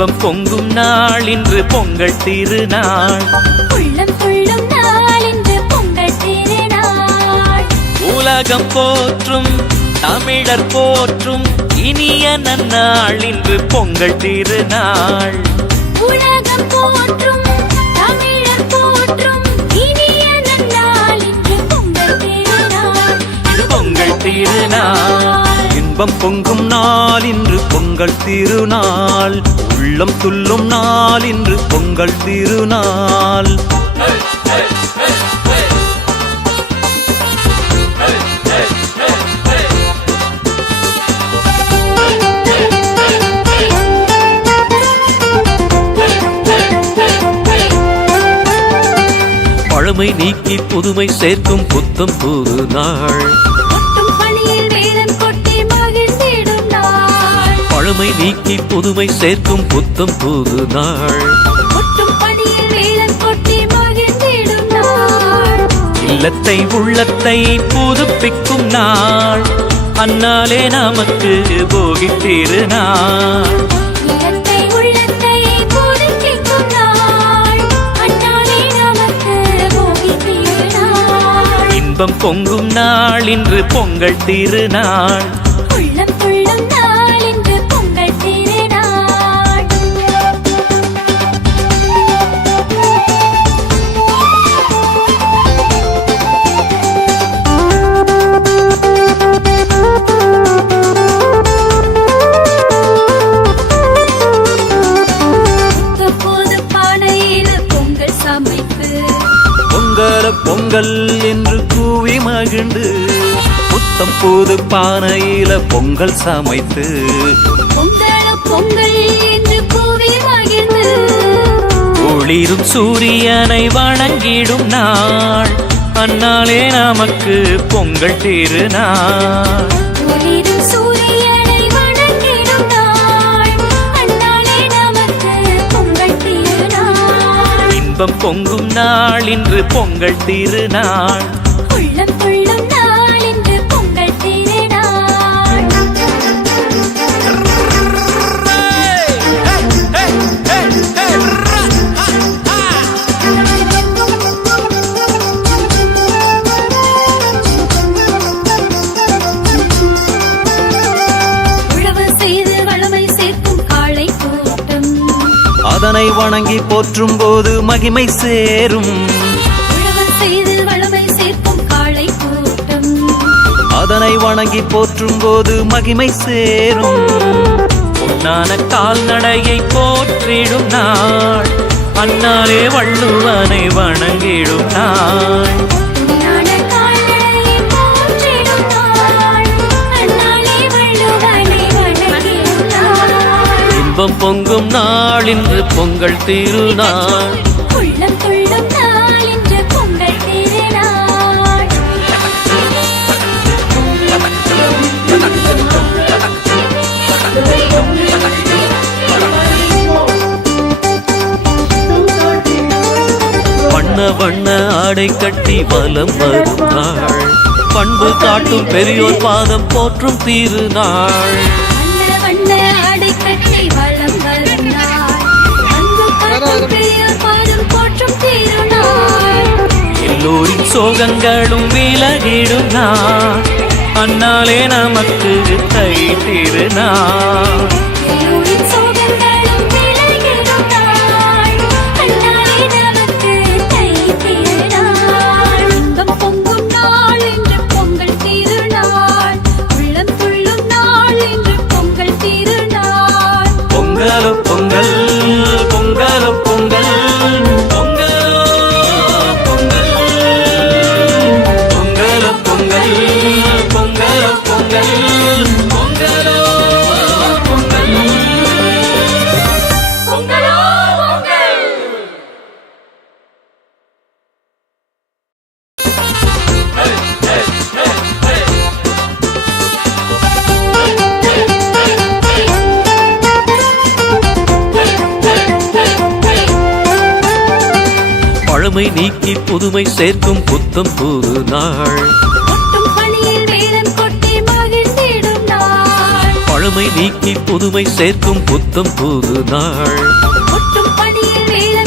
இன்பம் பொங்கும் நாள் இன்று பொங்கல் திருநாள். உள்ளம் துள்ளும் நாள் இன்று பொங்கல் திருநாள். உலகம் போற்றும் தமிழர் போற்றும் இனிய நன்னாள் இன்று பொங்கல் திருநாள். உலகம் போற்றும் தமிழர் போற்றும் இனிய நன்னாள் இன்று பொங்கல் திருநாள். பொங்கல் திருநாள். இன்பம் பொங்கும் நாள் இன்று பொங்கல் திருநாள். உள்ளம் துள்ளும் நாள் இன்று பொங்கல் திருநாள். பழமை நீக்கி புதுமை சேர்க்கும் புத்தம் புது நாள். பழமை நீக்கி புதுமை சேர்க்கும் புத்தம் புது நாள். இல்லத்தை உள்ளத்தை புதுப்பிக்கும் நாள். அந்நாளே நமக்கு போகி திருநாள். இன்பம் பொங்கும் நாள் இன்று பொங்கல் திருநாள். உள்ளம் துள்ளும் நாள் இன்று பொங்கல் திருநாள். புது பானையில் பொங்கல் சமைத்து பொங்கல பொங்கல் என்று கூவி மகிழ்ந்து புத்தம் புது பானையில பொங்கல் சமைத்து பொங்கல பொங்கல் என்று கூவி மகிழ்ந்து ஒளிரும் சூரியனை வணங்கிடும் நாள். அந்நாளே நமக்கு பொங்கல் திருநாள். ஒளிரும் சூரியனை வணங்கிடும் நாள். அந்நாளே நமக்கு பொங்கல் திருநாள். இன்பம் பொங்கும் நாள் இன்று பொங்கல் திருநாள். உள்ளம் துள்ளும் நாள் இன்று பொங்கல் திருநாள். உழவு செய்து வளமை சேர்க்கும் காளை கூட்டம் அதனை வணங்கி போற்றும் போது மகிமை சேரும். அதனை வணங்கி போற்றும் போது மகிமை சேரும். பொன்னான கால்நடையை போற்றிடும் நாள். அந்நாளே வள்ளுவனை வணங்கிடும் நாள். இன்பம் பொங்கும் நாள் இன்று பொங்கல் திருநாள். உள்ளம் துள்ளும் நாள் இன்று பொங்கல் திருநாள். வண்ண வண்ண ஆடை கட்டி வலம் வரும் நாள். பண்பு காட்டும் பெரியோர் பாதம் போற்றும் திருநாள். எல்லோரின் சோகங்களும் விலகிடும் நாள். அந்நாளே நமக்கு தை திருநாள். இன்பம் பொங்கும் நாள் இன்று பொங்கல் திருநாள். உள்ளம் துள்ளும் நாள் இன்று பொங்கல் திருநாள். பொங்கலோ பொங்கல் பொங்கலோ பொங்கல் பொங்கலோ பொங்கல் பொங்கலோ பொங்கல் பொங்கலோ பொங்கல் பொங்கலோ பொங்கல் பொங்கலோ பொங்கல். பழமை நீக்கி புதுமை சேர்க்கும் புத்தம் புது நாள். கொட்டும் பணியில் வேலன் கொட்டி மகிழ்ந்திடும் நாள். பழமை நீக்கி புதுமை சேர்க்கும் புத்தம் புது நாள்